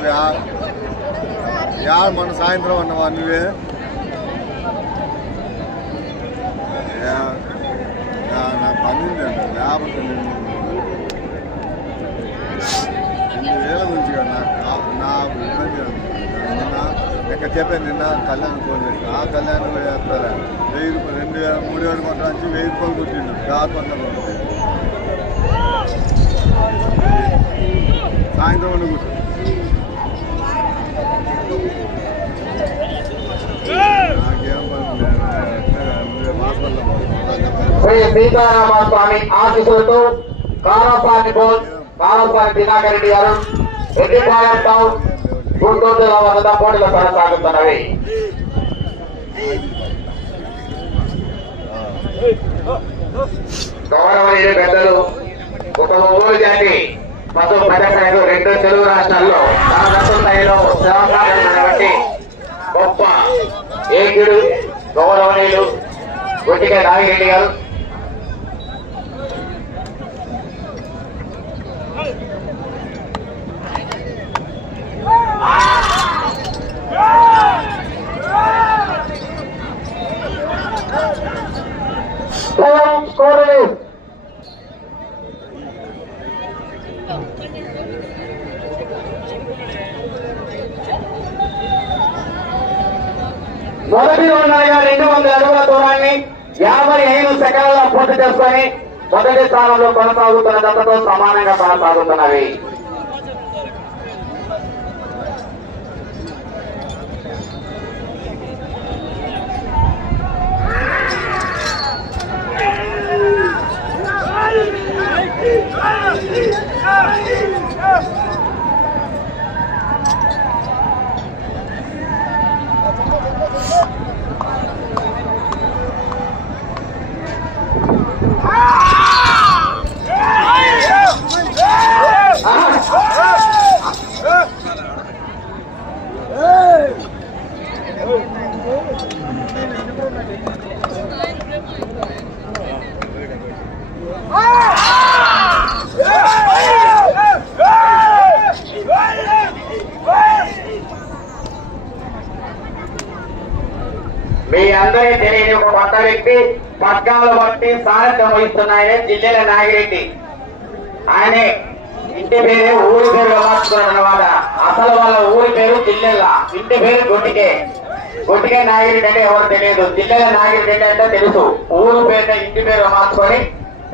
నువ్వు yeah- yeah మొన్న సాయంత్రం అన్నవా నువ్వే యా- యా, నా పని ఉంది అన్న లేకపోతే నేను ఇన్ని వేల నుంచి కాదు, నాకు నా- నాకు ఇబ్బంది ఉంది. నిన్న ఎక్కడ చెప్పాను నిన్న కళ్యాణ్ ఫోన్ చేసిన ఆ కళ్యాణ్ చేస్తారా వెయ్యి రూపాయలు రెండు వేల మూడు వేలు కొట్ట నుంచి వెయ్యి రూపాయలు కొట్టిండు హాస్పిటల్లో ఉంటే సాయంత్రం ఉండి శ్రీ సీతారామ స్వామి ఆశీస్సులతో కారస్వామి బోల్ కారస్వామి దినాకర్ రెడ్డి గారు రెడ్డిపాలెం టౌన్ గుంటూరు జిల్లా వద్ద పోటీలు కొనసాగుతున్నవి. గౌరవనీయులు పెద్దలు ఒక ఒంగోలు జాతి పశు ప్రదర్శనలు రెండు తెలుగు రాష్ట్రాల్లో దాదాపు స్థాయిలో సేవకారులైనటువంటి గొప్ప ఏకుడు గౌరవనీయులు గుట్టిగా నాగిరెడ్డి గారు. మొదటి ఉండగా రెండు వందల అడుగుల దూరాన్ని యాభై ఐదు సెకండ్ల పూర్తి చేసుకొని మొదటి స్థానంలో కొనసాగుతున్న దత్తతో సమానంగా కొనసాగుతున్నవి. సారథ్యం వహిస్తున్నాయనే జిల్లెల నాగిరెడ్డి. ఆయనే ఇంటి పేరు ఊరి పేరు మార్చుకున్నాడు అనమాట అసలు వాళ్ళ ఊరి పేరు జిల్లెల. ఇంటి పేరు గొట్టికే. గొట్టికే నాగిరెడ్డి అంటే ఎవరు తెలియదు. జిల్లెల నాగిరెడ్డి అంటే తెలుసు. ఊరు పేరు ఇంటి పేరు మార్చుకొని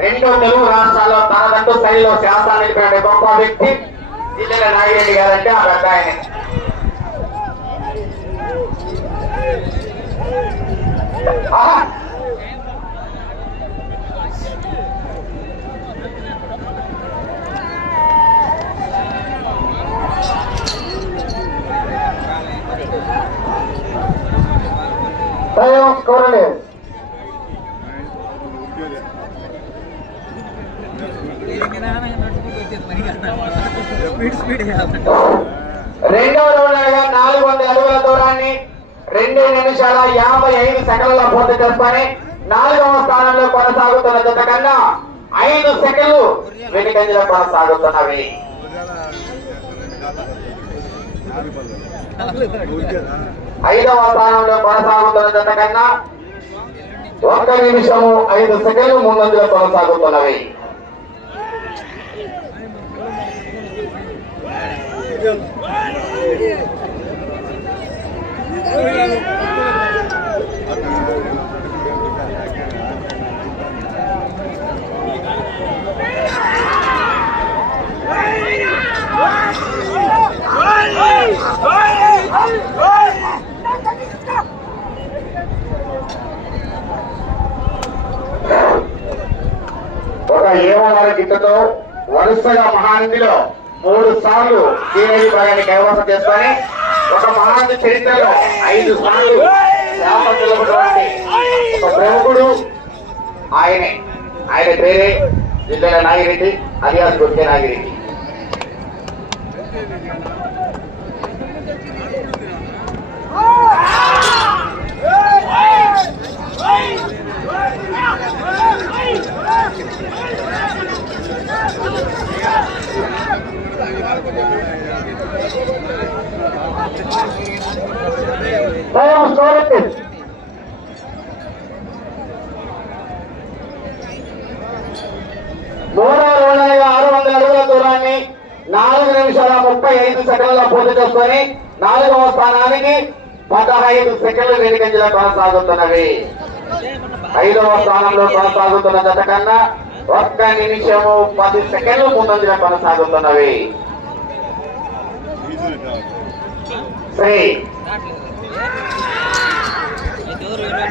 రెండు తెలుగు రాష్ట్రాల్లో తనదంటూ శైలిలో శాస్త్రాన్ని నిలిపిన గొప్ప వ్యక్తి జిల్లెల నాగిరెడ్డి గారంటే ఆ పెద్ద ఆయన. ఆహా! టైం స్కోర్ రెండవ రౌండ్గా నాలుగు వందల అడుగుల దూరాన్ని రెండు నిమిషాల యాభై ఐదు సెకండ్ల పూర్తి చేసుకొని నాలుగవ స్థానంలో కొనసాగుతున్న జత కన్నా ఐదు సెకండ్లు వెనుకంజలో కొనసాగుతున్నవి ఊరికేనా? ఐదవ స్థానంలో కొనసాగుతున్న జత కన్నా ఒక్క నిమిషము ఐదు సెకండ్లు ముందంజలో కొనసాగుతున్నవి. ఒక చేసుకొని ఒక మహానంది చరిత్రలో ఐదు సార్లు సేవ ఒక ప్రముఖుడు. ఆయనే. ఆయన పేరే జిల్లాల నాగిరెడ్డి అలియాస్ గుర్తే నాగిరెడ్డి ఆ టైం స్కోర్ వచ్చింది మూడవ రౌండ్గా ఆరు వందల అడుగుల దూరాన్ని నాలుగు నిమిషాల ముప్పై ఐదు సెకండ్ల పూర్తి చేసుకొని నాలుగవ స్థానానికి పదహైదు సెకండ్లు వెనుకంజలో కొనసాగుతున్నవి. ఐదవ స్థానంలో కొనసాగుతున్న జత కన్నా ఒక్క నిమిషము పది సెకండ్లు ముందంజలో కొనసాగుతున్నవి. శ్రీ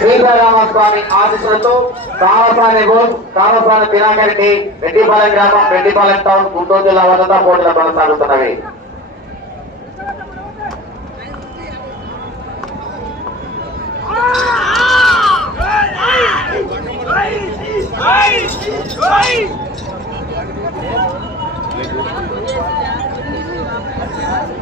సీతారామస్వామి ఆశీస్సులతో కామసాని గోల్ కామసాని పినాకరెడ్డి రెడ్డిపాలెం గ్రామం రెడ్డిపాలెం టౌన్ గుంటూరు జిల్లా వద్ద పోటీలు కొనసాగుతున్నవి. రావు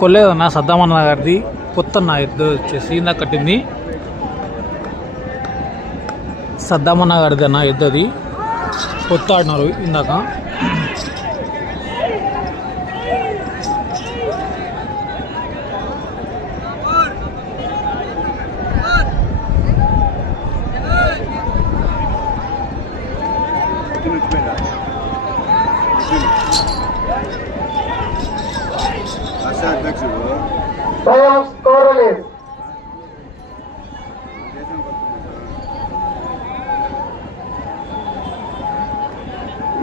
కొల్లేదన్న సద్దామన్న గారిది కొత్త నా ఎద్దు వచ్చేసి ఇందాక కట్టింది. సద్దామన్న గారిది అన్న ఇద్దది కొత్త ఆడినారు ఇందాక.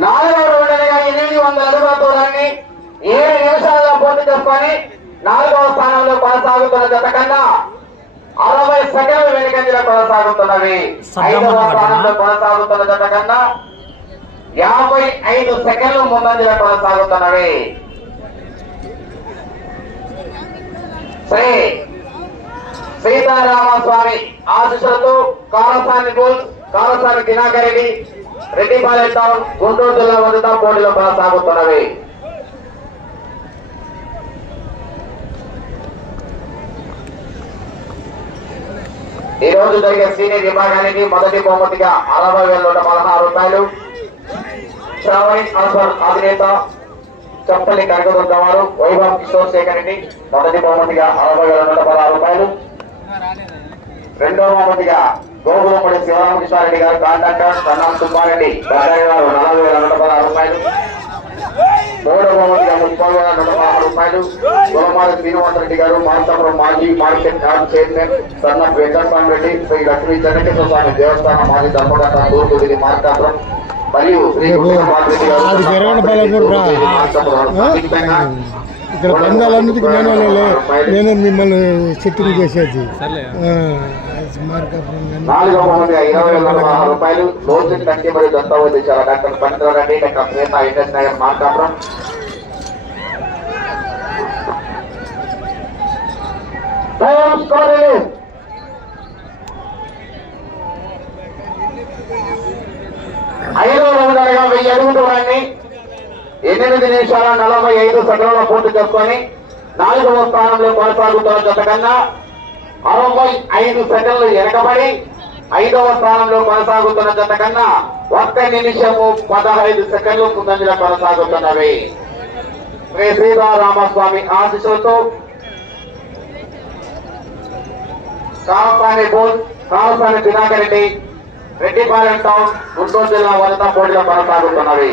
నాలుగవ రౌండ్గా ఎనిమిది వందల అడుగుల దూరాన్ని ఏడు నిమిషాల్లో పూర్తి చేసుకొని నాలుగవ స్థానంలో కొనసాగుతున్న జత కన్నా అరవై సెకండ్లు వెనుకంజలో కొనసాగుతున్నవి. ఐదవ స్థానంలో కొనసాగుతున్న జత కన్నా యాభై ఐదు సెకండ్లు ముందంజలో కొనసాగుతున్నవి. శ్రీ సీతారామస్వామి ఆశీస్సులతో కారసాని గోల్ కారసాని దినాకర్ రెడ్డి రెడ్డిపాలెం టౌన్ గుంటూరు జిల్లా వద్ద పోటీలో కొనసాగుతున్నవి. ఈ రోజు జరిగే సీనియర్ విభాగానికి మొదటి బహుమతిగా అరవై వేల నూట పదహారు రూపాయలు. శ్రావణి అన్సర్ అధినేత చప్పల్లి కనకదుర్గ వారు వైభవ్ కిషోర్ శేఖర్ రెడ్డి మొదటి బహుమతిగా అరవై వేల నూట పదహారు రూపాయలు. రెండవ బహుమతిగా గోగులపూడి శివరామకృష్ణారెడ్డి గారు కాంట్రాక్టర్ కన్నాం సుబ్బారెడ్డి బంగారి గారు నలభై వేల నూట పదహారు రూపాయలు. మూడవ బహుమతిగా ముప్పై వేల నూట పదహారు రూపాయలు. గోమాల శ్రీనివాసరెడ్డి గారు మాంసాపురం మాజీ మార్కెట్ యార్డ్ చైర్మన్ సన్న వెంకటస్వామి రెడ్డి శ్రీ లక్ష్మీ చెన్నకేశ్వర స్వామి దేవస్థానం మాజీ ధర్మకర్త తూర్పు దిగి మార్కాపురం మరియు శ్రీ గారు. మార్కాపురం ఇక్కడ బంధాలన్నిటికీ నేనే నేనే మిమ్మల్ని సెట్టింగ్ చేసేది. సర్లే ఆ, నాలుగవ బహుమతి ఇరవై వేల పదహారు రూపాయలు. లోతు కంటి మరియు దస్తావేజ్ ఇచ్చారు డాక్టర్ పండితుల Reddy doctor Swetha Indus Nagar Markapuram. Time score ఐదవ రౌండ్గా వెయ్యి అడుగు దూరాన్ని. ఎనిమిది నిమిషాల నలభై ఐదు సెకండ్ల పూర్తి చేసుకొని నాలుగవ స్థానంలో కొనసాగుతున్న జత కన్నా అరవై ఐదు సెకండ్లు వెనకబడి ఐదవ స్థానంలో కొనసాగుతున్న జత కన్నా ఒక్క నిమిషము పదహైదు సెకండ్లు ముందంజలో కొనసాగుతున్నవి. శ్రీ సీతారామస్వామి ఆశీస్సులతో కామసాని బోల్ కామసాని దినాకర్ రెడ్డి రెడ్డిపాలెం టౌన్ గుంటూరు జిల్లా వనిత పోటీలో కొనసాగుతున్నవి.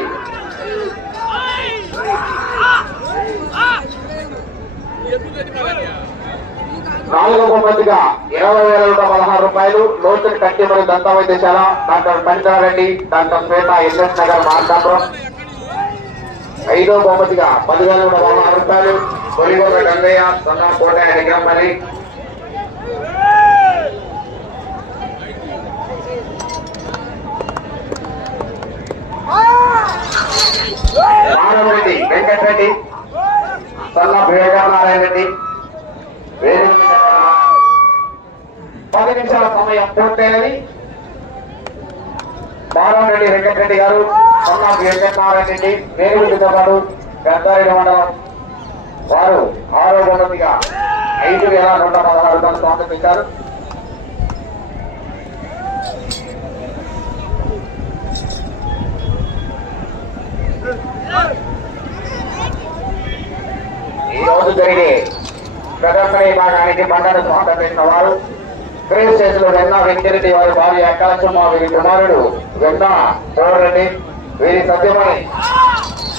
నాలుగో మందిగా ఇరవై వేల నూట పదహారు రూపాయలు లోతుని కట్టి మరియు దంత వైద్యశాల doctor Panchareddy doctor Swetha SS Nagar Markapuram. ఐదో బహుమతిగా పదివేల నూట పదహారు రూపాయలు కొలిగొండ గంగయ్య సన్నా కోట నిగ్రహమల్లి మానవరెడ్డి వెంకటరెడ్డి సన్నా వివేకానారాయణ రెడ్డి వేదిక మీద పది నిమిషాల సమయం పూర్తయినది బాలరెడ్డి వెంకటరెడ్డి గారు సన్నా వెంకటనారాయణ రెడ్డి పాటు పెద్దారెడ్డి మండలం వారు ఆరో బహుమతిగా ఐదు వేల నూట పదహారు రూపాయలు సమర్పించారు ఈ రోజు జరిగే ప్రదర్శన విభాగానికి బండను సమర్పించిన వారు క్రీస్ స్టేషన్లో వెన్న వెంకరెడ్డి వారి భార్య అక్కలచమ్మ వీరి కుమారుడు వెన్న చోడరెడ్డి వీరి సత్యమని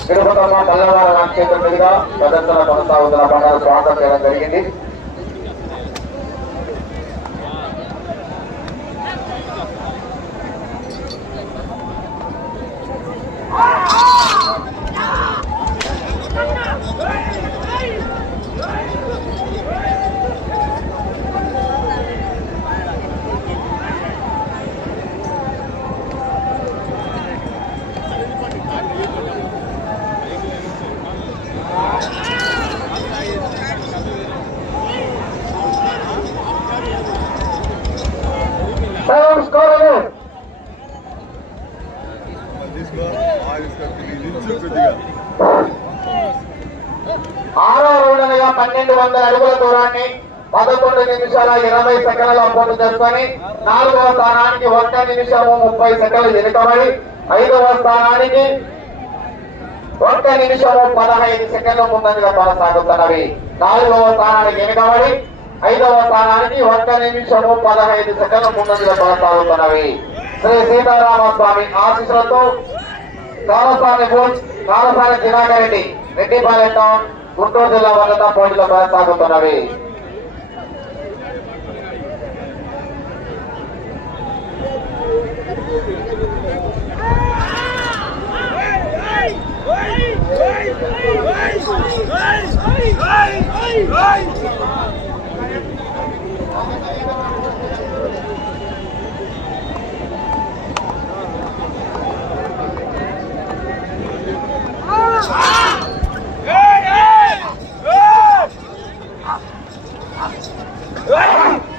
తిరుపతమ్మ పల్లవారి నక్షత్రం మీదుగా ప్రదర్శన కొనసాగుతున్న బండను స్వాగతం చేయడం జరిగింది. దూరాన్ని పదకొండు నిమిషాల ఇరవై సెకండ్ల పోటీ చేసుకొని నాలుగవ స్థానానికి ఒక్క నిమిషము ముప్పై సెకండ్లు వెనుకబడి ఐదవ స్థానానికి ఒక్క నిమిషము పదహైదు సెకండ్ల ముందంజగా కొనసాగుతున్నవి. నాలుగవ స్థానానికి వెనుకబడి ఐదవ స్థానానికి ఒక్క నిమిషము పదహైదు సెకండ్ల ముందంజగా కొనసాగుతున్నవి. శ్రీ సీతారామ స్వామి ఆశీస్సులతో కాలసాని బోల్ కాలసాని దినాకర్ రెడ్డి రెడ్డిపాలెం టౌన్ గుంటూరు జిల్లా వద్ద పోటీలో కొనసాగుతున్నవి Ah!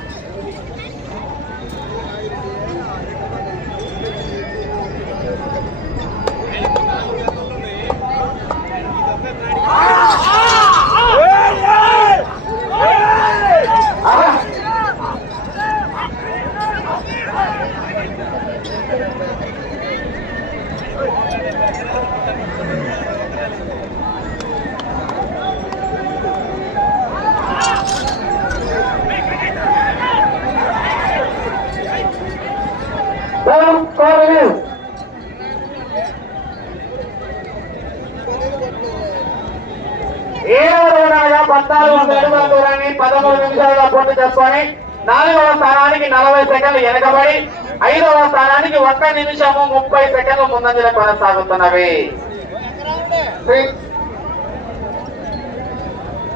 ఏడవగా పద్నాలుగు వందల అడుగుల దూరాన్ని పదమూడు నిమిషాలుగా పూర్తి చేసుకొని నాలుగవ స్థానానికి నలభై సెకండ్లు వెనకబడి ఐదవ స్థానానికి ఒక్క నిమిషము ముప్పై సెకండ్లు ముందంజల కొనసాగుతున్నవి. శ్రీ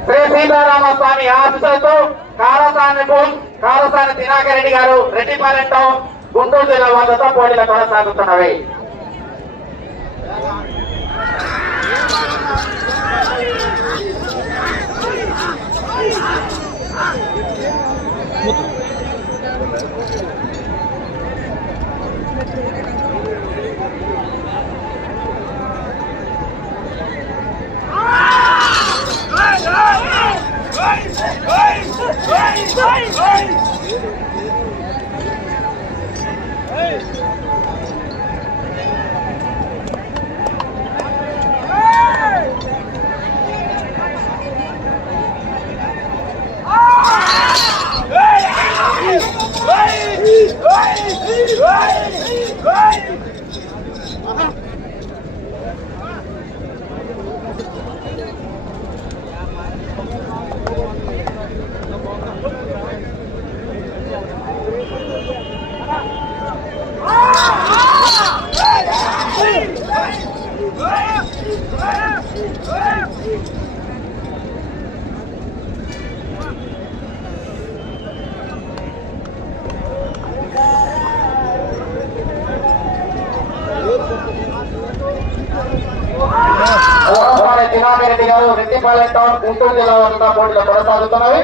సీతారామస్వామి సీతారామ స్వామి ఆశీస్సులతో కారసాని పూల్ కారసాని దినాకర్ రెడ్డి గారు రెడ్డిపాలెం టౌన్ గుంటూరు జిల్లా వద్దతో పోటీలు కొనసాగుతున్నవి. గుంటూరు జిల్లా వద్ద పోటీలు కొనసాగుతున్నవి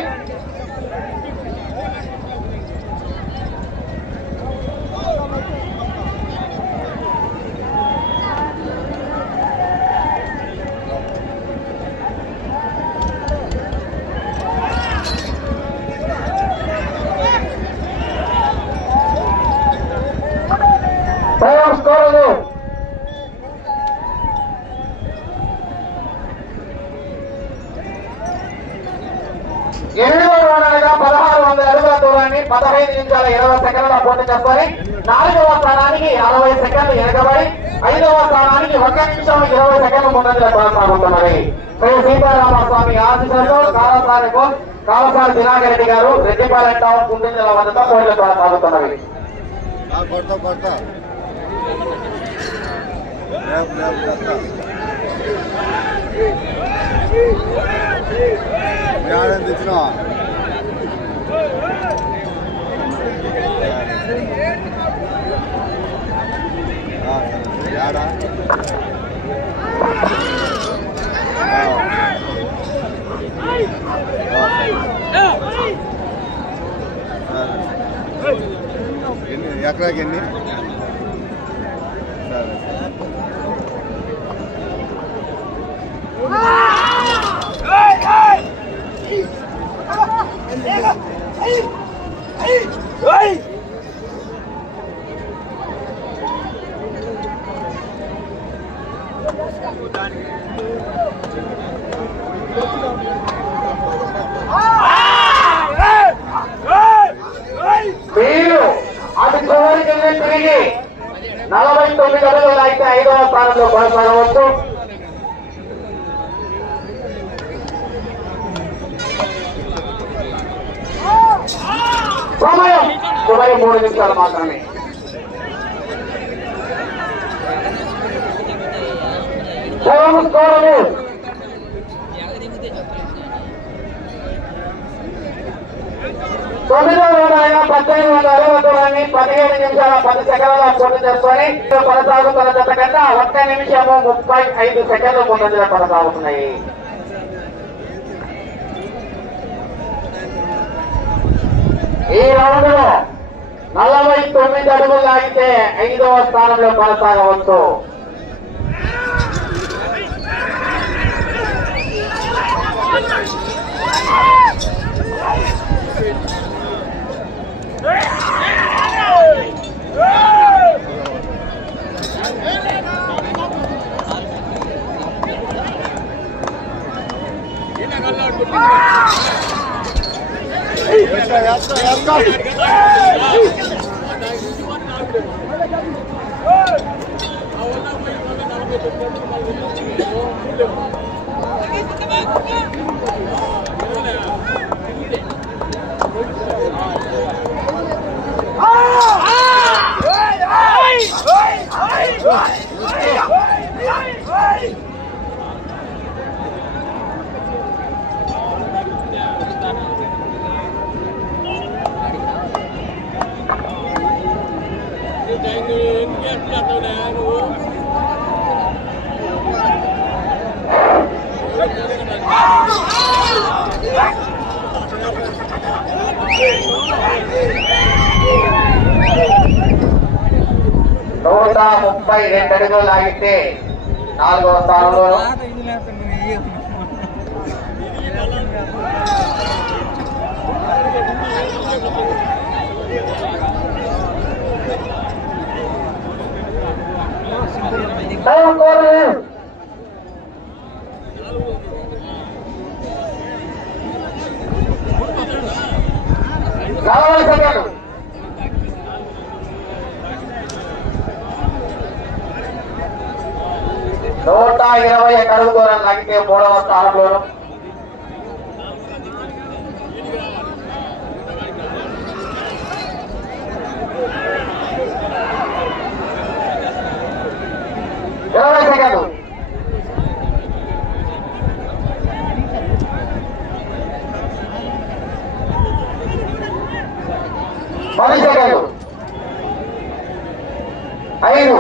టైం స్కోర్లు ఎనిమిదవ రౌండ్గా పదహారు వందల అడుగుల దూరాన్ని పదహైదు నిమిషాల ఇరవై సెకండ్ల పూర్తి చేసుకొని నాలుగవ స్థానానికి అరవై సెకండ్లు వెనకబడి ఐదవ స్థానానికి ఒక నిమిషం ఇరవై ఇబ్బందుల ముందంజలో కొనసాగుతున్నది శ్రీ సీతారామస్వామి ఆశీస్సులతో కాలసారి బోస్ కాలసారి దినాకర్ రెడ్డి గారు రెడ్డిపాలెం టౌన్ గుంటూరు జిల్లా వద్దతో పోటీలు కొనసాగుతున్నవి ఆ, కొడతా కొడతా. మీరు అటు చివరికి తిరిగి నలభై తొమ్మిది అడుగులు అయితే ఐదవ స్థానంలో కొనసాగవచ్చు. సమయం చివరి మూడు నిమిషాలు మాత్రమే. సగం స్కోరులు తొమ్మిదో రోజైన పద్దెనిమిది వందల అరవై దూరాన్ని పదిహేను నిమిషాల పది సెకండ్ల పూర్తి చేసుకొని కొనసాగుతున్న జత కన్నా ఒక్క నిమిషము ముప్పై ఐదు సెకండ్లు ముందంజలో కొనసాగుతున్నాయి ఈ రౌండ్లో నలభై తొమ్మిది అడుగులు లాగితే ఐదవ స్థానంలో కొనసాగవచ్చు. Right! నూట ముప్పై రెండు అడుగులు లాగితే నాలుగవ స్థానంలో Thank you. టైం కోరలేదు నలభై సెకండ్లు నూట ఇరవై అడుగు దూరం లాగితే మూడవ స్థానంలోను. ఇరవై సెకండ్లు పది సెకండ్లు ఐదు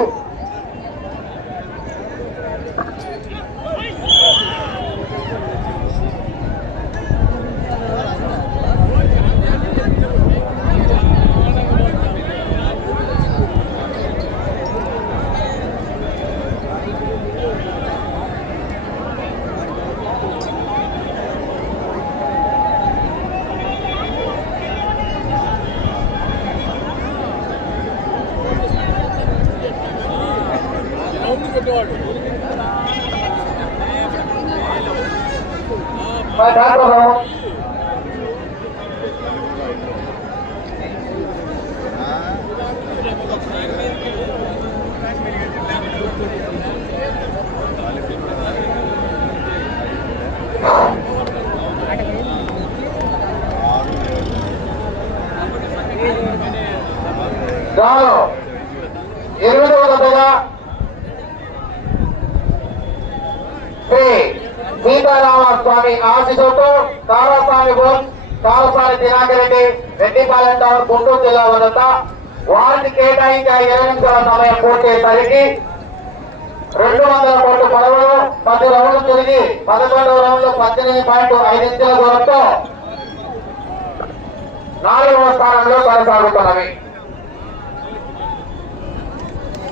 మరి డాక్టర్ బాబు చాలు ఎనిమిదవ దశగా శ్రీ సీతారామ స్వామి ఆశీస్సుతో తారాస్వామి బోస్ తారస్వామి దినాకర్ రెడ్డి రెడ్డిపాలెం టౌన్ గుంటూరు జిల్లా వద్ద వారికి కేటాయించిన ఇరవై నిమిషాల సమయం పూర్తయ్యేసరికి రెండు వందల కోట్ల పడవలు పది రౌండ్లు తిరిగి పదకొండవ రౌండ్లు పద్దెనిమిది పాయింట్ ఐదు ఇంచుల దూరంతో నాలుగవ స్థానంలో కొనసాగుతున్నవి.